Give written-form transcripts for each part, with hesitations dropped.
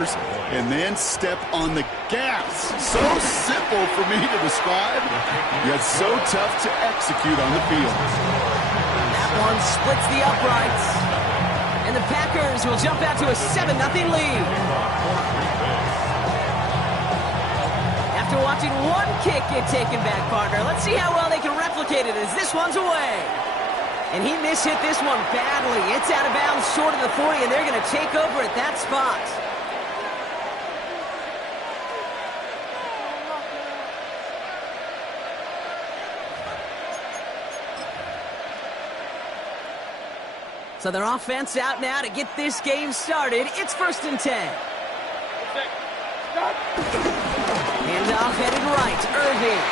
and then step on the gas. So simple for me to describe, yet so tough to execute on the field. That one splits the uprights, and the Packers will jump out to a 7-0 lead. After watching one kick get taken back, partner, let's see how well they can replicate it as this one's away. And he mishit this one badly. It's out of bounds short of the 40, and they're going to take over at that spot. So their offense out now to get this game started. It's 1st and 10. Handoff headed right. Irving.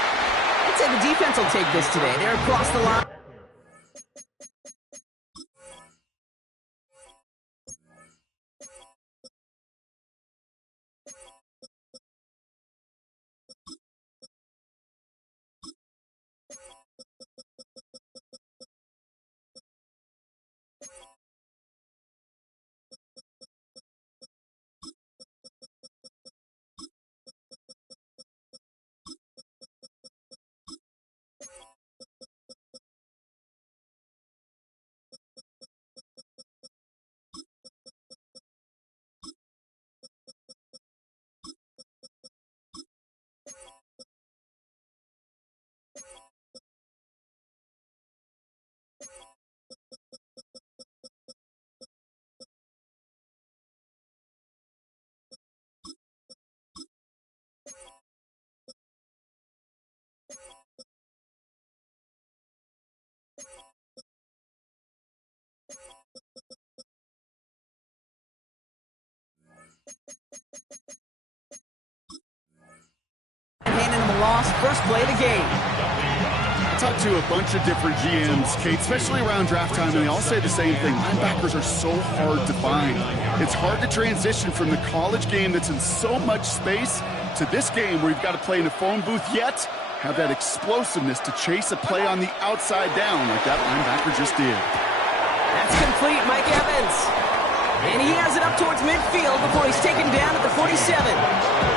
I'd say the defense will take this today. They're across the line. Handing him a loss, first play of the game. I talked to a bunch of different GMs, Kate, especially around draft time, and they all say the same thing. Linebackers are so hard to find. It's hard to transition from the college game that's in so much space to this game where you've got to play in a phone booth, yet have that explosiveness to chase a play on the outside down like that linebacker just did. That's complete, Mike Evans. And he has it up towards midfield before he's taken down at the 47.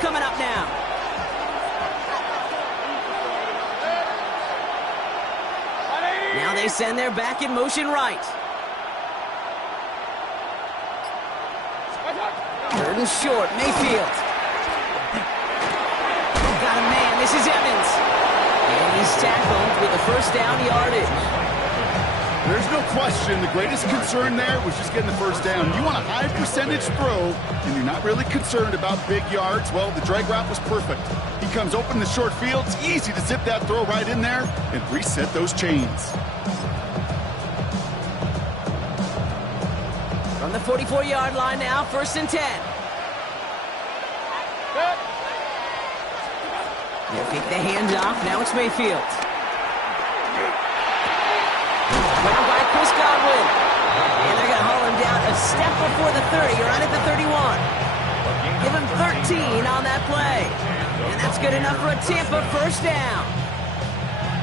Coming up now. Now they send their back in motion right. Third and short, Mayfield. Got a man, this is Evans. And he's tackled with a first down yardage. There's no question the greatest concern there was just getting the first down. You want a high percentage throw, and you're not really concerned about big yards. Well, the drag route was perfect. He comes open in the short field. It's easy to zip that throw right in there and reset those chains. From the 44-yard line now, 1st and 10. They'll take the handoff. Now it's Mayfield. Run by Chris Godwin. And they're going to haul him down a step before the 30, right at the 31. Give him 13 on that play. And that's good enough for a Tampa first down.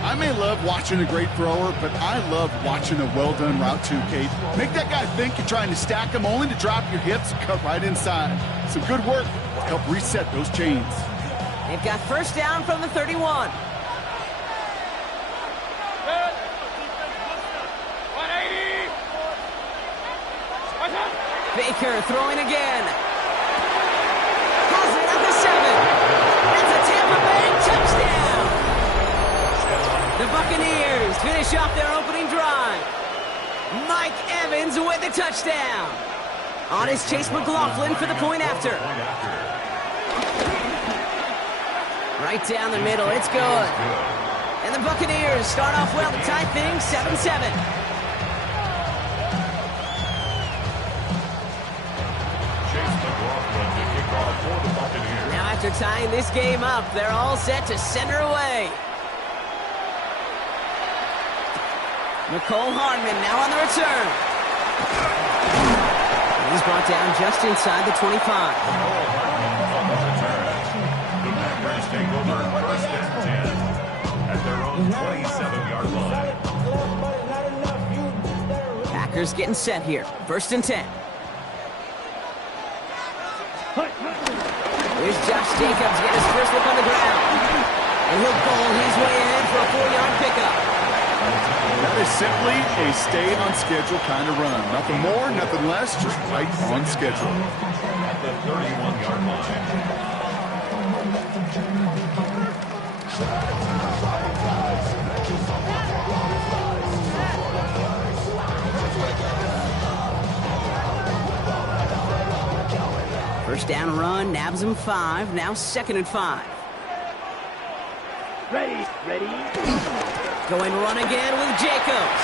I may love watching a great thrower, but I love watching a well-done route too, Kate. Make that guy think you're trying to stack him only to drop your hips and cut right inside. Some good work to help reset those chains. They've got first down from the 31. Baker throwing again. Has it at the 7. It's a Tampa Bay touchdown. The Buccaneers finish off their opening drive. Mike Evans with the touchdown. On is Chase McLaughlin for the point after. Right down the middle, it's good. And the Buccaneers start off well to tie things 7-7. Now after tying this game up, they're all set to send her away. Nicole Hardman now on the return. He's brought down just inside the 25. Packers take over first and 10 at their own 27-yard line. Packers getting set here. First and 10. Here's Josh Jacobs getting his first look on the ground. And he'll bowl his way ahead for a 4-yard pickup. That is simply a stay-on-schedule kind of run. Nothing more, nothing less, just right on schedule. At the 31-yard line. First down run, nabs him 5. Now second and 5. Ready. Going run again with Jacobs.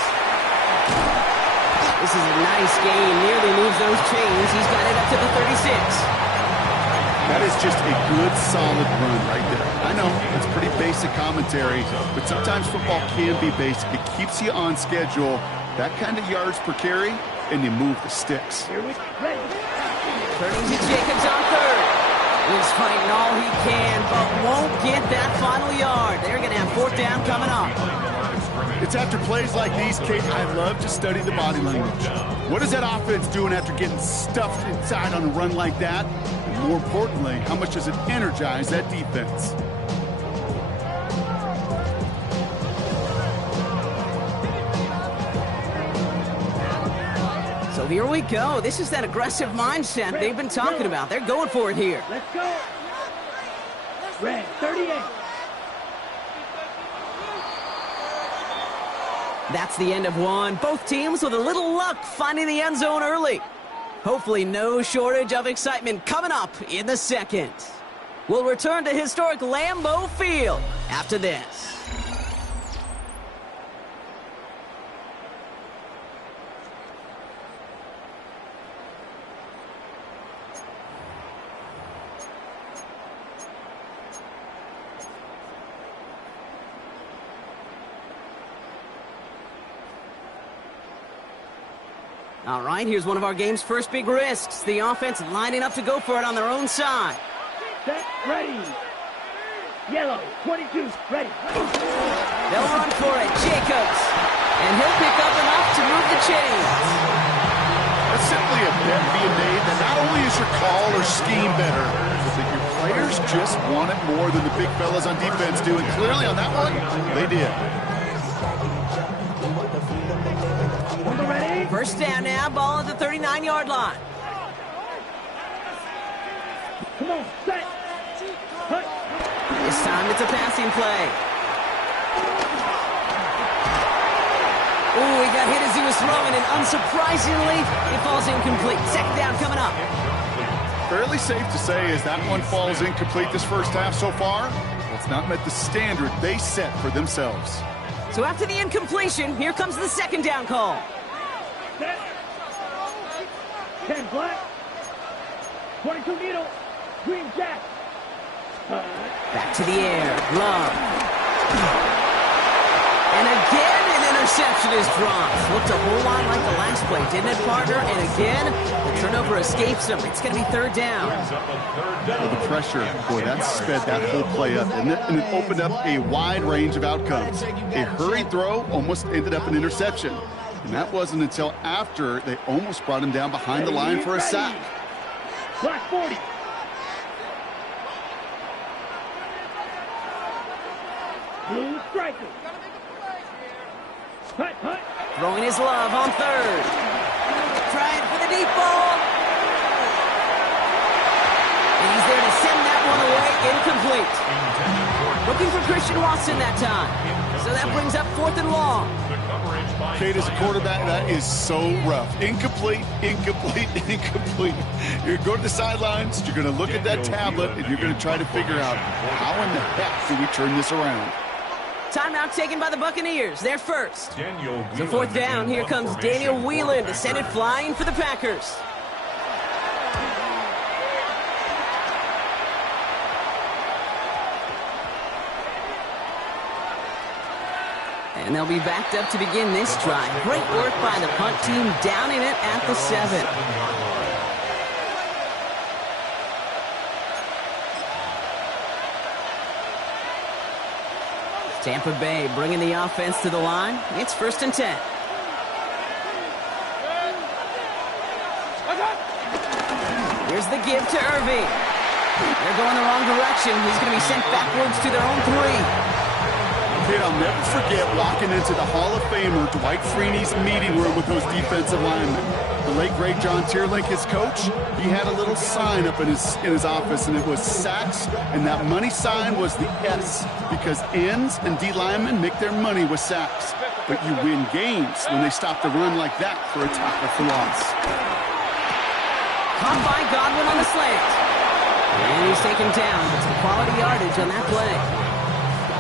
This is a nice gain. Nearly moves those chains. He's got it up to the 36. That is just a good, solid run right there. I know, it's pretty basic commentary, but sometimes football can be basic. It keeps you on schedule. That kind of yards per carry, and you move the sticks. Turning to Jacobs on third. He's fighting all he can, but won't get that final yard. They're going to have fourth down coming up. It's after plays like these, Kate, I love to study the body language. What is that offense doing after getting stuffed inside on a run like that? And more importantly, how much does it energize that defense? So here we go. This is that aggressive mindset they've been talking about. They're going for it here. Let's go. Red, 38. That's the end of one. Both teams with a little luck finding the end zone early. Hopefully no shortage of excitement coming up in the second. We'll return to historic Lambeau Field after this. All right, here's one of our game's first big risks. The offense lining up to go for it on their own side. Set, ready. Yellow, 22, ready. They'll run for it. Jacobs. And he'll pick up enough to move the chains. That's simply a bet being made that not only is your call or scheme better, but that your players just want it more than the big fellas on defense do. And clearly on that one, they did. Ready? First down now, ball at the 39-yard line. Come on, set. Hut. This time it's a passing play. Ooh, he got hit as he was throwing, and unsurprisingly, it falls incomplete. Second down coming up. Fairly safe to say as that one falls incomplete this first half so far, it's not met the standard they set for themselves. So after the incompletion, here comes the second down call. Set. 10 black. 22 needle. Green jack. Back to the air. Love. And again, an interception is dropped. Looked a whole lot like the last play, didn't it, partner? And again, the turnover escapes him. It's going to be third down. Well, the pressure, boy, that sped that whole play up, and it opened up a wide range of outcomes. A hurried throw almost ended up an interception. And that wasn't until after they almost brought him down behind the line for a sack. Black 40. Blue striker. Hut, hut. Throwing his love on third. Trying for the deep ball. And he's there to send that one away incomplete. Looking for Christian Watson that time. So that brings up fourth and long. Kate, as a quarterback, that is so rough. Incomplete, incomplete, incomplete. You're going to go to the sidelines, you're going to look at that tablet, and you're going to try to figure out how in the heck do we turn this around. Timeout taken by the Buccaneers. They're first. So fourth down, here comes Daniel Whelan to send it flying for the Packers. And they'll be backed up to begin this drive. Great work by the punt team, downing it at the 7. Tampa Bay bringing the offense to the line. It's 1st and 10. Here's the give to Irving. They're going the wrong direction. He's going to be sent backwards to their own 3. Kid, I'll never forget walking into the Hall of Famer Dwight Freeney's meeting room with those defensive linemen. The late, great John Tierlink, his coach, he had a little sign up in his office, and it was sacks, and that money sign was the S, because ends and D linemen make their money with sacks. But you win games when they stop the run like that for a tackle for loss. Caught by Godwin on the slant. And he's taken down. It's a quality yardage on that play.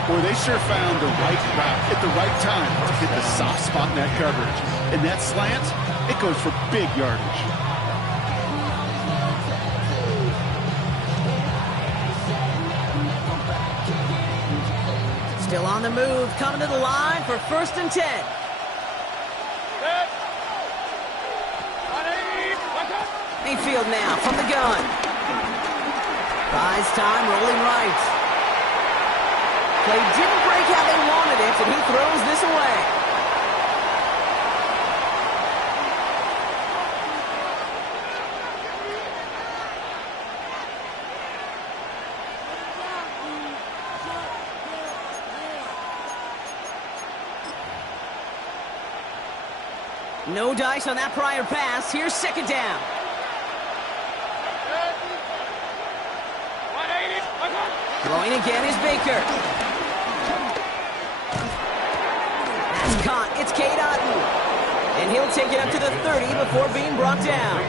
Boy, they sure found the right route at the right time to hit the soft spot in that coverage. And that slant, it goes for big yardage. Still on the move, coming to the line for 1st and 10. Mayfield now from the gun. Buys time, rolling right. Play didn't break how they wanted it, and he throws this away. No dice on that prior pass. Here's 2nd down. Throwing again is Baker. That's caught. It's Cade Otton. And he'll take it up to the 30 before being brought down.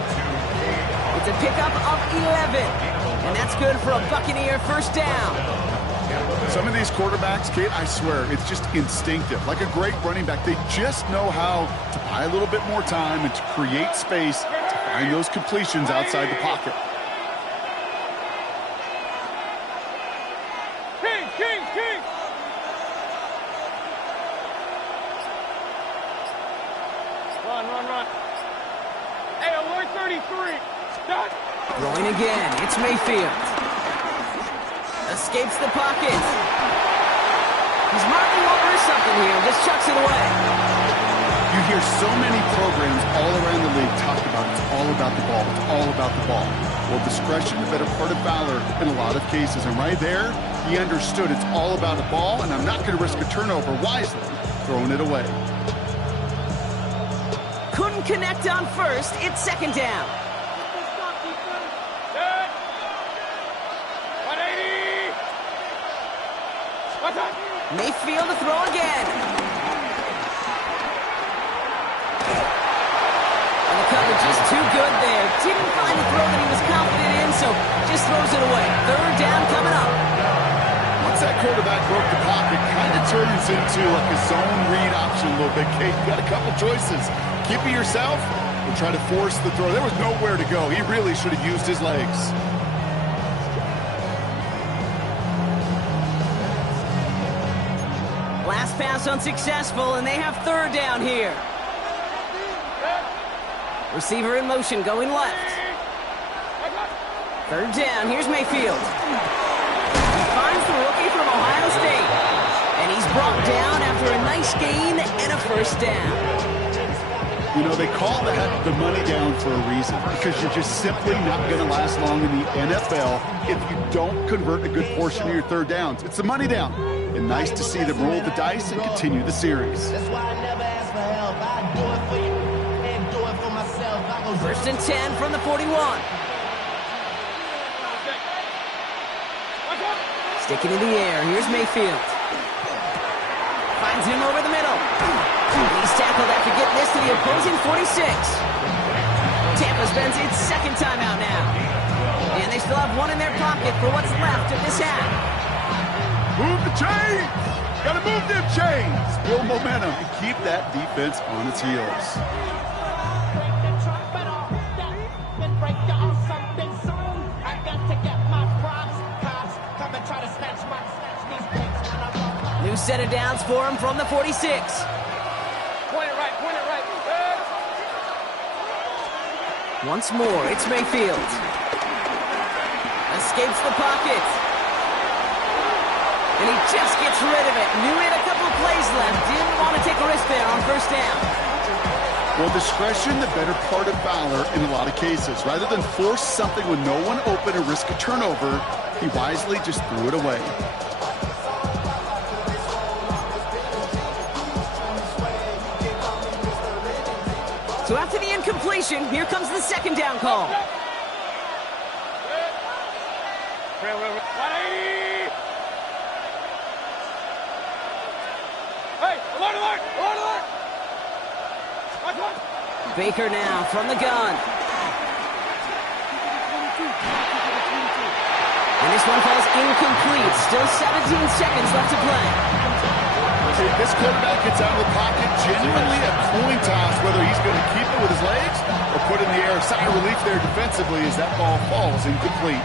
It's a pickup of 11. And that's good for a Buccaneer 1st down. Some of these quarterbacks, Kate, I swear, it's just instinctive. Like a great running back, they just know how to buy a little bit more time and to create space to find those completions outside the pocket. Run. Hey, alert 33. Stop. Throwing again. It's Mayfield. Escapes the pocket. He's marking over something here. Just chucks it away. You hear so many programs all around the league talk about it's all about the ball. It's all about the ball. Well, discretion is a better part of valor in a lot of cases. And right there, he understood it's all about the ball, and I'm not going to risk a turnover wisely, throwing it away. Couldn't connect on 1st. It's 2nd down. Mayfield to throw again. And the coverage is too good there. Didn't find the throw that he was confident in, so just throws it away. 3rd down coming up. Once that quarterback broke the pocket, kind of turns into like a zone read option a little bit. Kate, you got a couple choices. Keep it yourself or try to force the throw. There was nowhere to go. He really should have used his legs. Last pass unsuccessful, and they have 3rd down here. Receiver in motion, going left. 3rd down, here's Mayfield. He finds the rookie from Ohio State. And he's brought down after a nice gain and a 1st down. You know, they call that the money down for a reason, because you're just simply not going to last long in the NFL if you don't convert a good portion of your 3rd downs. It's the money down. And nice to see them roll the dice and continue the series. That's why I never ask for help. I do it for you and do it for myself. 1st and 10 from the 41. Stick it in the air. Here's Mayfield. Finds him over the middle. And he's tackled after getting this to the opposing 46. Tampa spends its 2nd timeout now. And they still have one in their pocket for what's left of this half. Move the chains! Gotta move them chains! Build momentum and keep that defense on its heels. New set of downs for him from the 46. Point it right. Once more, it's Mayfield. Escapes the pocket. And he just gets rid of it. Knew he had a couple of plays left. Didn't want to take a risk there on first down. Well, discretion, the better part of valor in a lot of cases. Rather than force something with no one open or risk a turnover, he wisely just threw it away. So after the incompletion, here comes the second down call. Baker now from the gun. And this one falls incomplete. Still 17 seconds left to play. If this quarterback gets out of the pocket, genuinely a coin toss whether he's going to keep it with his legs or put it in the air. A sigh of relief there defensively as that ball falls incomplete.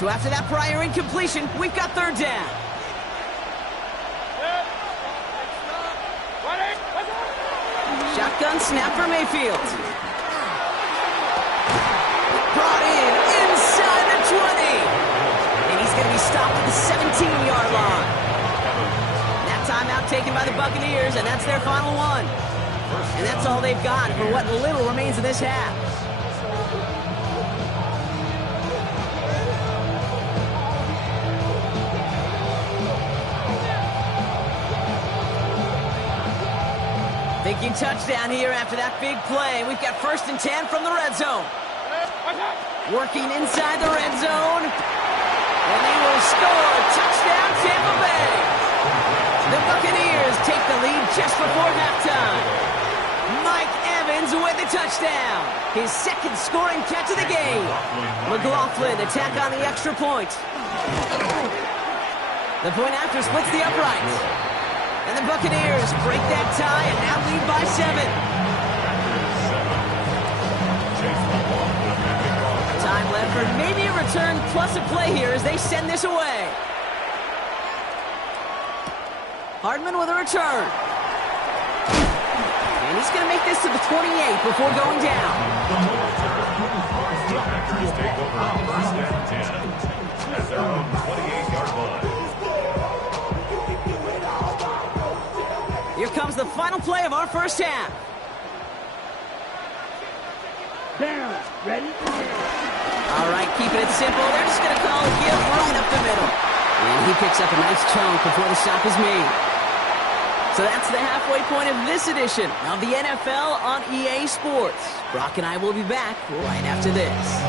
So after that prior incompletion, we've got third down. Shotgun snap for Mayfield. Brought in inside the 20. And he's going to be stopped at the 17-yard line. That timeout taken by the Buccaneers, and that's their final one. And that's all they've got for what little remains of this half. Thinking touchdown here after that big play. We've got 1st and 10 from the red zone. Working inside the red zone. And they will score. Touchdown, Tampa Bay. The Buccaneers take the lead just before halftime. Mike Evans with the touchdown. His second scoring catch of the game. McLaughlin attack on the extra point. The point after splits the uprights. And the Buccaneers break that tie and now lead by 7. Time left for maybe a return plus a play here as they send this away. Hardman with a return. And he's going to make this to the 28 before going down. Packers take over 1st and 10 at their own 28-yard line. Here comes the final play of our first half. Down. Ready? All right, keeping it simple. They're just going to call a give right up the middle. And he picks up a nice chunk before the stop is made. So that's the halfway point of this edition of the NFL on EA Sports. Brock and I will be back right after this.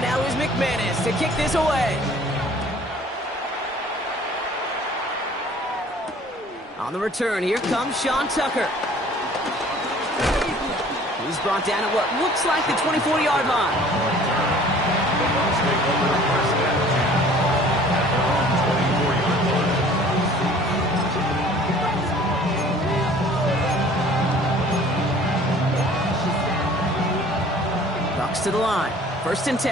Now is McManus to kick this away. On the return, here comes Sean Tucker. He's brought down at what looks like the 24-yard line. Bucks to the line. 1st and 10.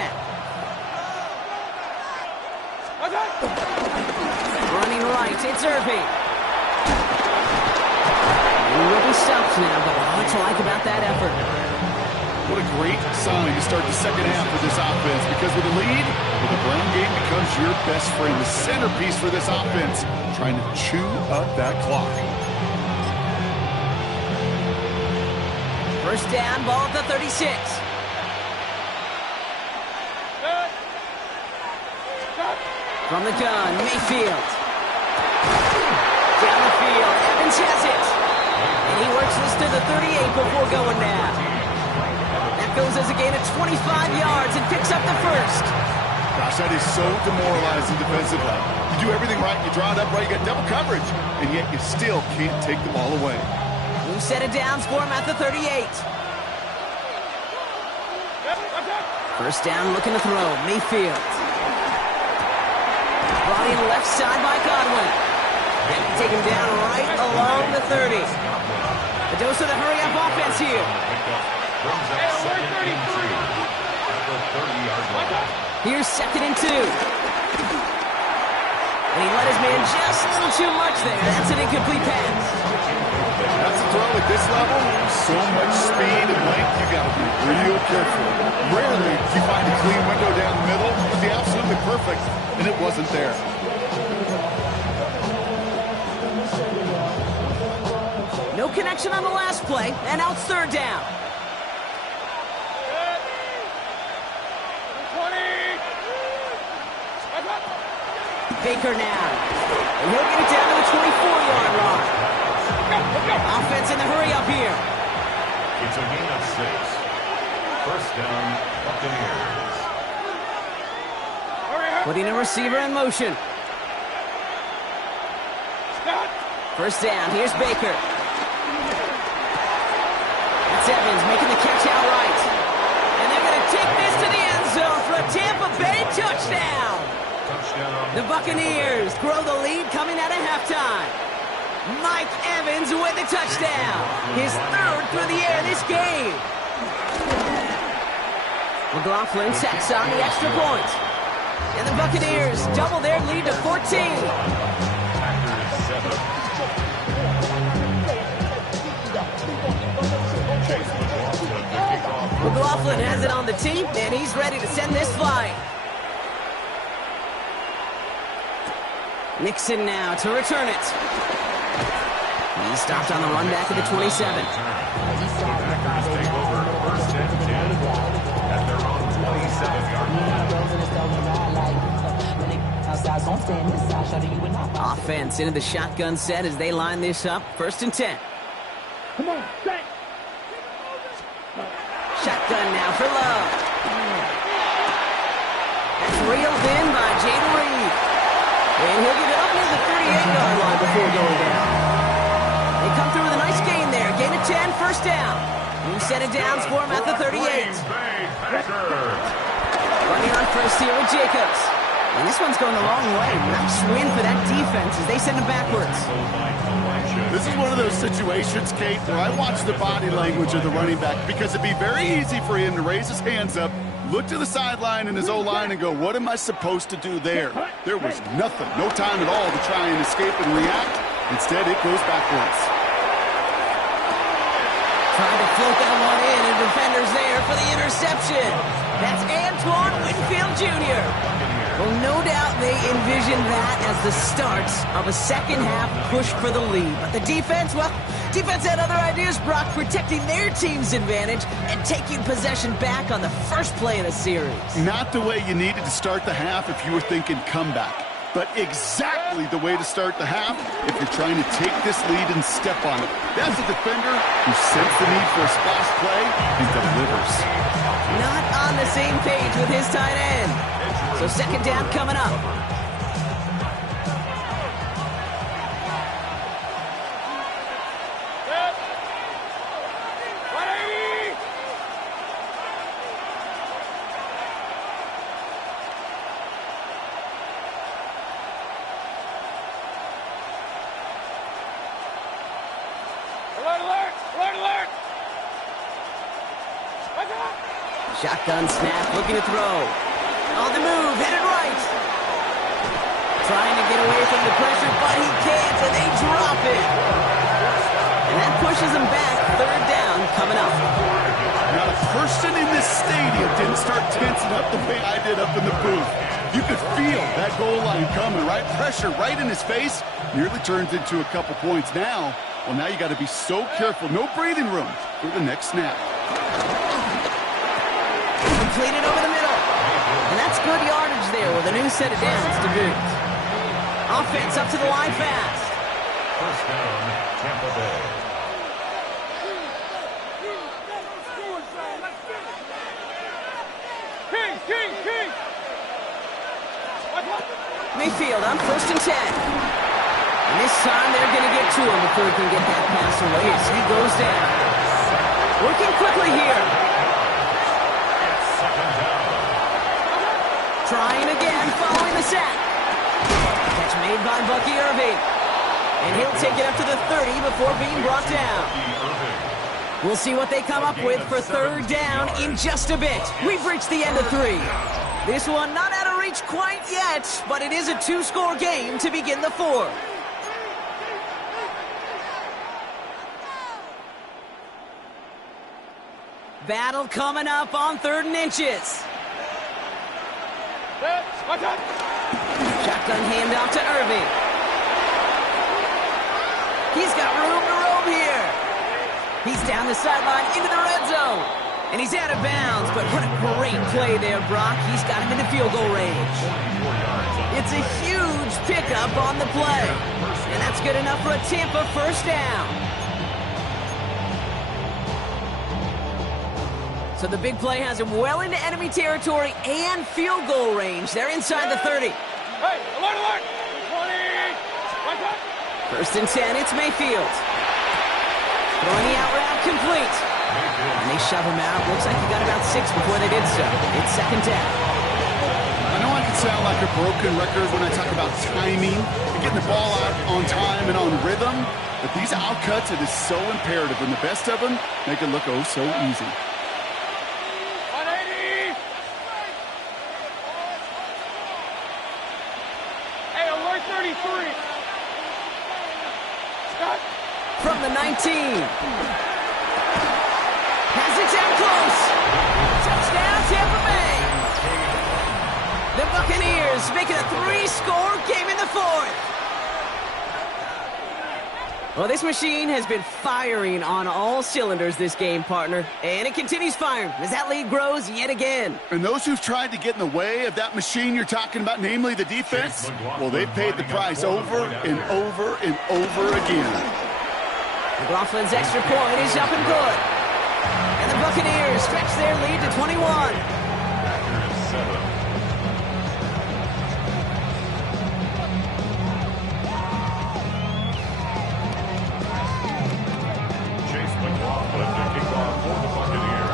Running right, it's Irving. He will be stopped now, but what to like about that effort? What a great sign to start the second half of this offense, because with a lead, the ground game becomes your best friend, the centerpiece for this offense, trying to chew up that clock. 1st down, ball at the 36. From the gun, Mayfield. Down the field, Evans has it. And he works this to the 38 before going down. That goes as a gain of 25 yards and picks up the 1st. Gosh, that is so demoralizing defensively. You do everything right, you draw it up right, you got double coverage, and yet you still can't take the ball away. New set of downs for him at the 38. 1st down, looking to throw, Mayfield. Brought in left side by Godwin. And can take him down right along the 30. A dose of the hurry-up offense here. Here's 2nd and 2. And he let his man just a little too much there. That's an incomplete pass. That's a throw at this level. So much speed and length, you got to be real careful. Rarely do you find a clean window down the middle. It would be absolutely perfect, and it wasn't there. No connection on the last play, and now it's 3rd down. Baker now. And he'll get it down to the 24-yard line. Offense in the hurry up here. It's a gain of 6. First down, Buccaneers. Putting a receiver in motion. First down. Here's Baker. That's Evans making the catch outright. And they're going to take this to the end zone for a Tampa Bay touchdown. The Buccaneers grow the lead coming out of halftime. Mike Evans with the touchdown. His 3rd through the air this game. McLaughlin tacks on the extra point. And the Buccaneers double their lead to 14. McLaughlin has it on the tee, and he's ready to send this flying. Nixon now to return it. He stopped on the run back at the 27. The Packers take over 1st and 10 at their own 27-yard line. Offense into the shotgun set as they line this up. 1st and 10. Come on, set. Shotgun now for Love. That's reeled in by Jaden Reed. And he'll get it up near the 38-yard line before going down. They come through with a nice gain there. Gain of 10, 1st down. New set of downs for him at the 38. Running on first here with Jacobs. And this one's going the wrong way. Nice win for that defense as they send him backwards. This is one of those situations, Kate, where I watch the body language of the running back because it'd be very easy for him to raise his hands up, look to the sideline in his O-line and go, what am I supposed to do there? There was nothing, no time at all to try and escape and react. Instead, it goes backwards. Trying to float that one in, and defenders there for the interception. That's Antoine Winfield Jr. Well, no doubt they envisioned that as the start of a second-half push for the lead. But the defense, well, defense had other ideas, Brock, protecting their team's advantage and taking possession back on the first play of the series. Not the way you needed to start the half if you were thinking comeback, but exactly the way to start the half if you're trying to take this lead and step on it. That's a defender who senses the need for a splash play and delivers. Not on the same page with his tight end. So 2nd down coming up. Shotgun snap, looking to throw. On the move, headed right. Trying to get away from the pressure, but he can't, and they drop it. And that pushes him back. 3rd down coming up. Not a person in this stadium didn't start tensing up the way I did up in the booth. You could feel that goal line coming, right? Pressure right in his face. Nearly turns into a couple points now. Well, now you got to be so careful. No breathing room for the next snap. Completed over the middle. And that's good yardage there with a new set of downs to boot. Offense up to the line fast. First down, Tampa Bay. King. Mayfield on 1st and 10. And this time they're going to get to him before he can get that pass away as he goes down. Working quickly here. Trying again, following the sack. Catch made by Bucky Irving. And he'll take it up to the 30 before being brought down. We'll see what they come up with for third down in just a bit. We've reached the end of 3. This one not out of reach quite yet, but it is a 2-score game to begin the 4th. Battle coming up on 3rd and inches. Shotgun handoff to Irving. He's got room to roam here. He's down the sideline into the red zone. And he's out of bounds, but what a great play there, Brock. He's got him into field goal range. It's a huge pickup on the play. And that's good enough for a Tampa first down. So the big play has him well into enemy territory and field goal range. They're inside the 30. Hey, alert, alert! 20! First and 10, it's Mayfield. Throwing the out route complete. And they shove him out. Looks like he got about 6 before they did so. It's second down. I know I can sound like a broken record when I talk about timing and getting the ball out on time and on rhythm, but these out cuts, it is so imperative, and the best of them make it look oh so easy. 180! Hey, alert 33! Scott! From the 19. Has it down close. Touchdown, Tampa Bay. The Buccaneers making a 3-score game in the 4th. Well, this machine has been firing on all cylinders this game, partner. And it continues firing as that lead grows yet again. And those who've tried to get in the way of that machine you're talking about, namely the defense, well, they've paid the price over and over and over again. McLaughlin's extra point is up and good. And the Buccaneers stretch their lead to 21. Packers 7. Chase McLaughlin to kick off for the Buccaneers.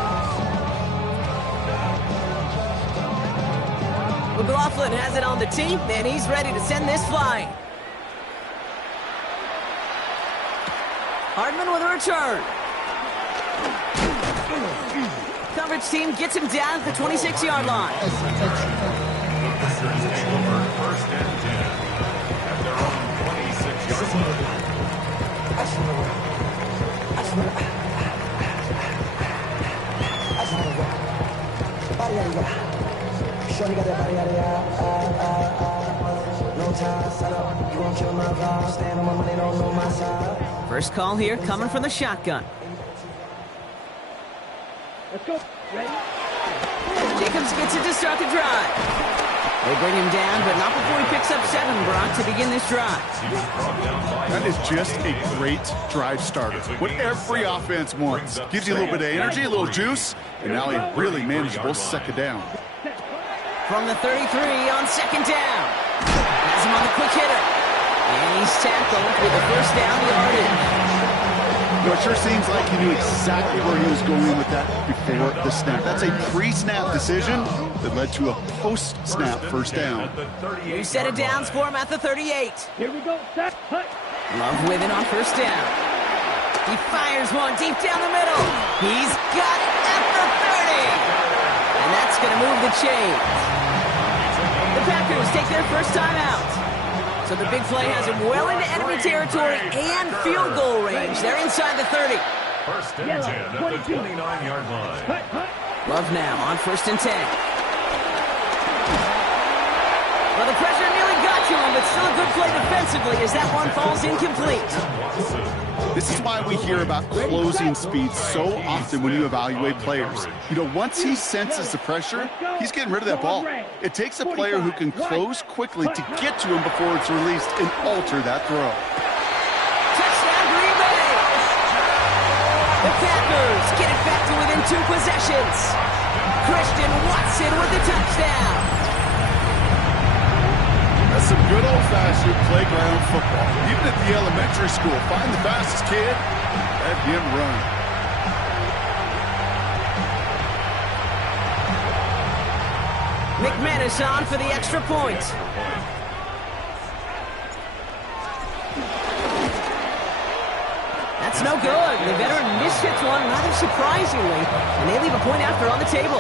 McLaughlin has it on the tee, and he's ready to send this flying. Hardman with a return. Coverage team gets him down at the 26-yard line. The Packers take over first and 10 at their own 26-yard line. First call here coming from the shotgun. Let's go. Ready? Jacobs gets it to start the drive. They bring him down, but not before he picks up 7, Brock, to begin this drive. That is just a great drive starter. What every offense wants. Gives you a little bit of energy, a little juice, and now a really manageable second down. From the 33 on second down. Has him on the quick hitter. And he's tackled with a first down yardage. You know, it sure seems like he knew exactly where he was going with that before the snap. That's a pre-snap decision that led to a post-snap first down. New set of downs for him at the 38. Here we go. Set. Hut. Love with it on first down. He fires one deep down the middle. He's got it at the 30. And that's going to move the chains. The Packers take their first time out. So the big play has him well into enemy territory and field goal range. They're inside the 30. First and 10 at the 29-yard line. Hut. Hut. Love now on first and 10. Well, the pressure nearly got to him, but still a good play defensively as that one falls incomplete. This is why we hear about closing speed so often when you evaluate players. You know, once he senses the pressure, he's getting rid of that ball. It takes a player who can close quickly to get to him before it's released and alter that throw. Touchdown, Green Bay! The Packers get it back to within 2 possessions. Christian Watson with the touchdown. That's some good old-fashioned playground football. Even at the elementary school, find the fastest kid, let him run. McManus on for the extra point. That's It's no good. The veteran mishits one rather surprisingly, and they leave a point after on the table.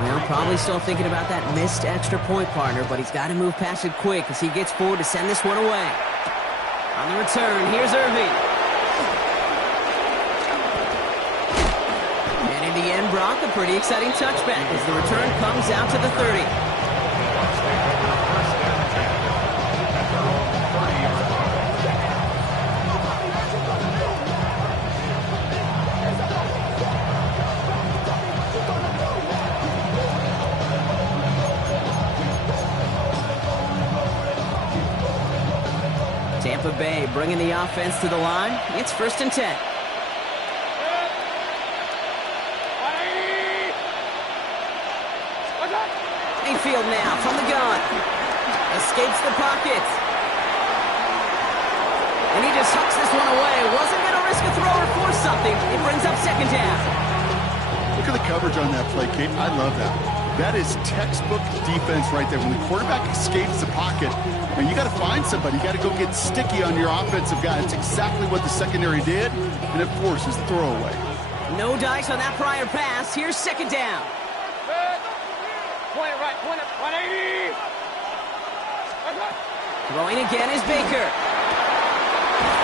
Well, probably still thinking about that missed extra point, partner, but he's got to move past it quick as he gets forward to send this one away. On the return, here's Irving. And in the end, Brock, a pretty exciting touchback as the return comes out to the 30. Tampa Bay bringing the offense to the line. It's 1st and 10. Mayfield now from the gun. Escapes the pocket. And he just hucks this one away. Wasn't going to risk a throw or force something. It brings up 2nd down. Look at the coverage on that play, Kate. I love that. That is textbook defense right there. When the quarterback escapes the pocket, and you got to find somebody. You got to go get sticky on your offensive guy. That's exactly what the secondary did, and it forces the throwaway. No dice on that prior pass. Here's 2nd down. Point it right, point it, 180. Throwing again is Baker.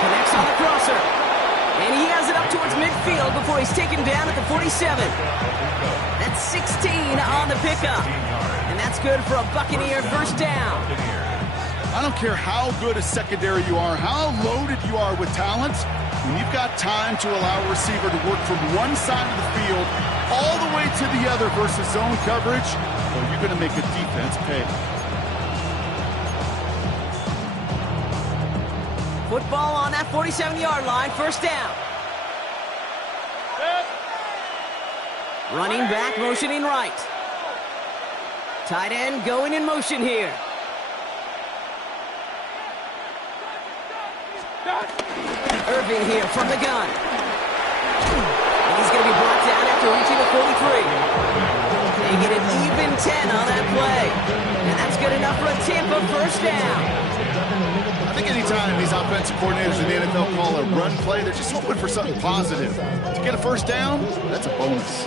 Connects on the crosser. And he has it up towards midfield before he's taken down at the 47. That's 16 on the pickup. And that's good for a Buccaneer 1st down. I don't care how good a secondary you are, how loaded you are with talent, when you've got time to allow a receiver to work from one side of the field all the way to the other versus zone coverage, well, you're going to make a defense pay. Football on that 47-yard line, 1st down. Running back, motioning right. Tight end going in motion here. Irving here from the gun. And he's going to be brought down after reaching the 43. They get an even 10 on that play. And that's good enough for a Tampa 1st down. I think anytime these offensive coordinators in the NFL call a run play, they're just hoping for something positive. To get a 1st down, that's a bonus.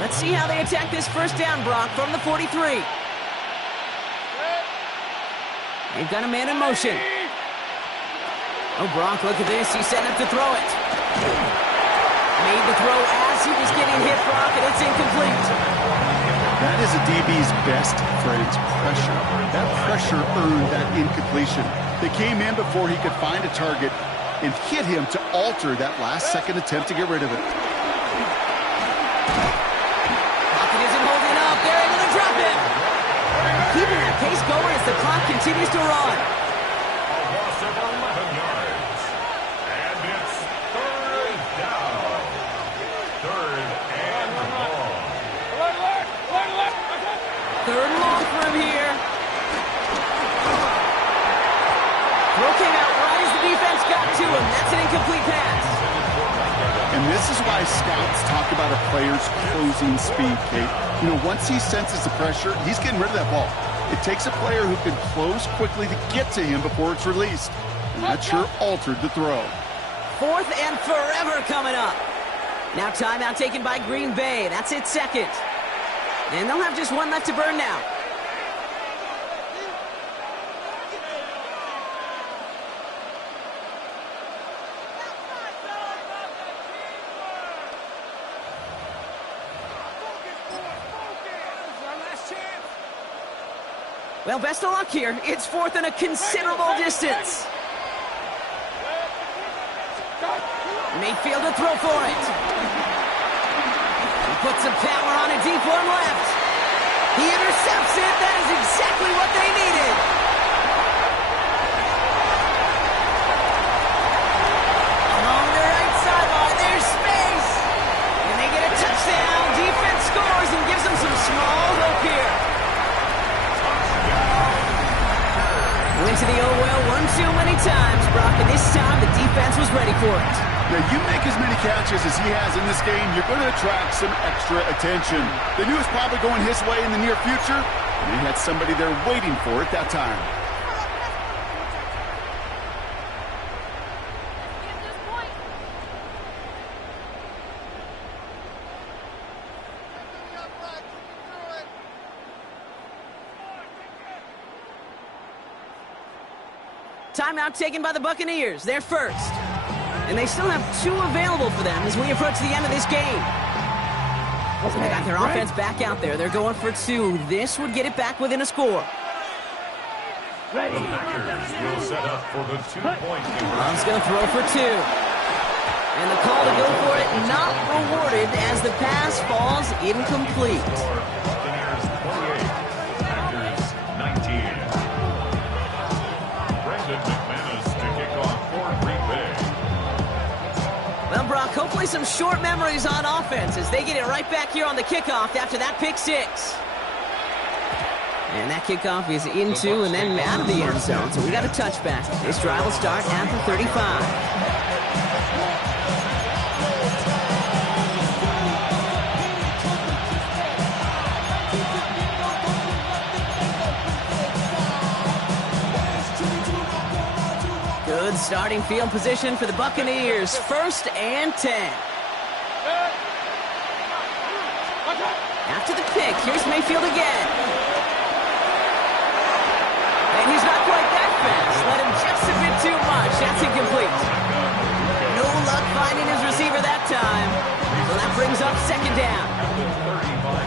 Let's see how they attack this 1st down, Brock, from the 43. They've got a man in motion. Oh, Brock, look at this. He's set up to throw it. Made the throw as he was getting hit, Brock, and it's incomplete. That is a DB's best friend, pressure. That pressure earned that incompletion. They came in before he could find a target and hit him to alter that last-second attempt to get rid of it. Pocket isn't holding up. They're able to drop him. Keeping that pace going as the clock continues to run. A loss of 11 yards. And it's 3rd down. 3rd and long. 3rd and long for him here. Throw came out right as the defense got to him. That's an incomplete pass. And this is why scouts talk about a player's closing speed, Kate. You know, once he senses the pressure, he's getting rid of that ball. It takes a player who can close quickly to get to him before it's released. And that sure altered the throw. 4th and forever coming up. Now timeout taken by Green Bay. That's it, 2nd. And they'll have just one left to burn now. Well, best of luck here. It's 4th and a considerable distance. Mayfield to throw for it. He puts some power on a deep one left. He intercepts it. That is exactly what they needed. Along the right sideline, there's space. And they get a touchdown. Defense scores and gives them some small hope here. Went to the oh well one too many times, Brock, and this time the defense was ready for it. Yeah, you make as many catches as he has in this game, you're going to attract some extra attention. They knew it was probably going his way in the near future, and they had somebody there waiting for it that time. Timeout taken by the Buccaneers. They're first. And they still have 2 available for them as we approach the end of this game. So they got their offense back out there. They're going for 2. This would get it back within a score. The Packers will set up for the 2-point conversion. He's going to throw for 2. And the call to go for it not rewarded as the pass falls incomplete. Buccaneers 28, Packers 19. Brandon McManus to kick off for Green Bay. Well, Brock, hopefully some short memories on offense as they get it right back here on the kickoff after that pick 6. And that kickoff is into and then out of the end zone, so we got a touchback. This drive will start at the 35. Good starting field position for the Buccaneers. 1st and 10. After the pick, here's Mayfield again. And he's not quite that fast. Let him just a bit too much. That's incomplete. No luck finding his receiver that time. So that brings up 2nd down.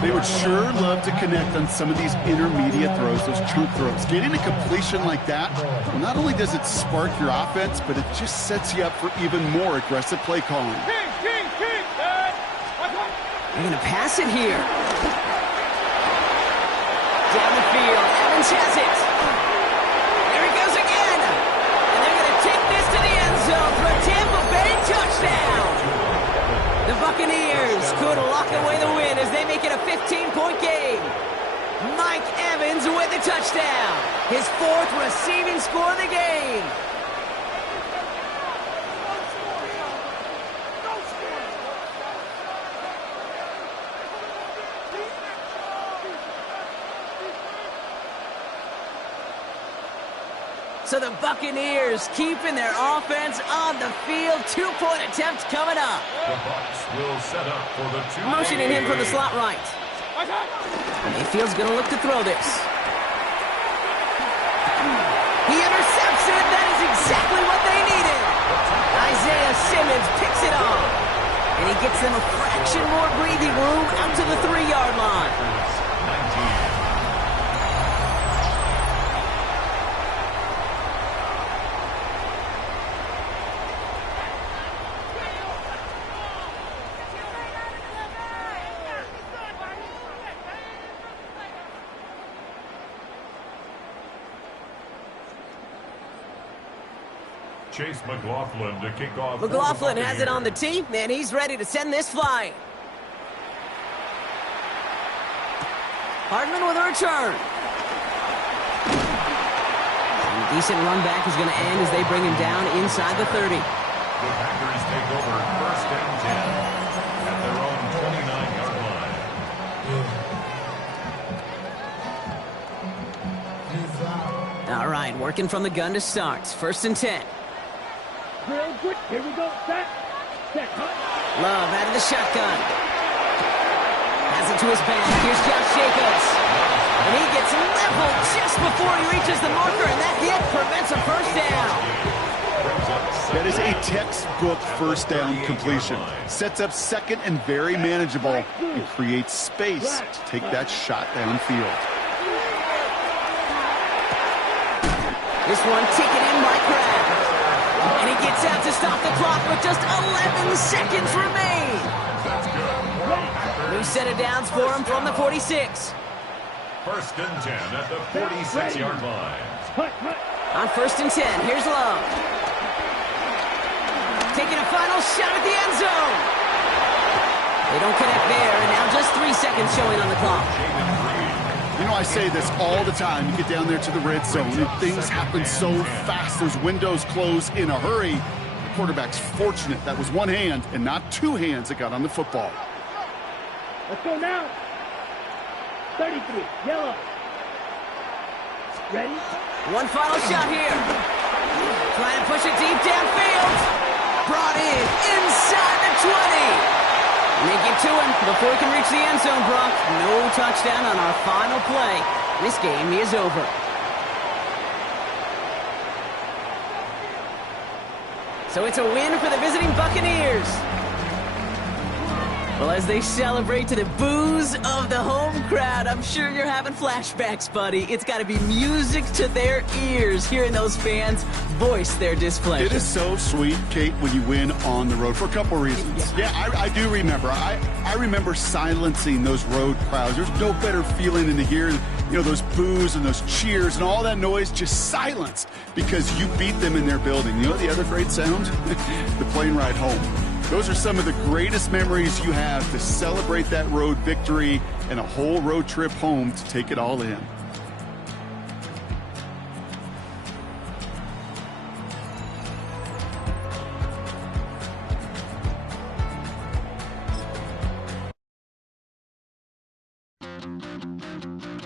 They would sure love to connect on some of these intermediate throws, those chunk throws. Getting a completion like that, well, not only does it spark your offense, but it just sets you up for even more aggressive play calling. They're going to pass it here. Down the field. Evans has it. There he goes again. And they're going to take this to the end zone for a Tampa Bay touchdown. The Buccaneers could lock away the win as they make it a 15-point game. Mike Evans with the touchdown. His 4th receiving score of the game. So the Buccaneers keeping their offense on the field. 2-point attempt coming up. The Bucs will set up for the 2-point. Motioning him from the slot right. Mayfield's going to look to throw this. He intercepts it. That is exactly what they needed. Isaiah Simmons picks it off. And he gets them a fraction more breathing room out to the 3-yard line. 19. Chase McLaughlin to kick off. McLaughlin has it on the tee, and he's ready to send this flying. Hardman with a return. And a decent run back is going to end as they bring him down inside the 30. The Packers take over 1st and 10 at their own 29-yard line. All right, working from the gun to start. 1st and 10. Real good. Here we go. Set. Love out of the shotgun. Has it to his back. Here's Josh Jacobs. And he gets leveled just before he reaches the marker, and that hit prevents a 1st down. That is a textbook 1st down completion. Sets up 2nd and very manageable and creates space to take that shot downfield. This one taken in by Kraft. And he gets out to stop the clock with just 11 seconds remain. New set of downs for him from the 46. 1st and 10 at the 46-yard line. On 1st and 10, here's Love. Taking a final shot at the end zone. They don't connect there, and now just 3 seconds showing on the clock. You know, I say this all the time. You get down there to the red zone, and things happen so fast. Those windows close in a hurry. quarterback's fortunate that was one hand and not two hands that got on the football. Let's go now. 33, yellow. Ready? One final shot here. Trying to push it deep downfield. Brought in inside the 20. And they get to him before he can reach the end zone, Brock. No touchdown on our final play. This game is over. So it's a win for the visiting Buccaneers. Well, as they celebrate to the boos of the home crowd, I'm sure you're having flashbacks, buddy. It's got to be music to their ears, hearing those fans voice their displeasure. It is so sweet, Kate, when you win on the road for a couple reasons. Yeah, I do remember. I remember silencing those road crowds. There's no better feeling than to hear, those boos and those cheers and all that noise just silenced because you beat them in their building. You know the other great sound? The plane ride home. Those are some of the greatest memories you have to celebrate that road victory and a whole road trip home to take it all in.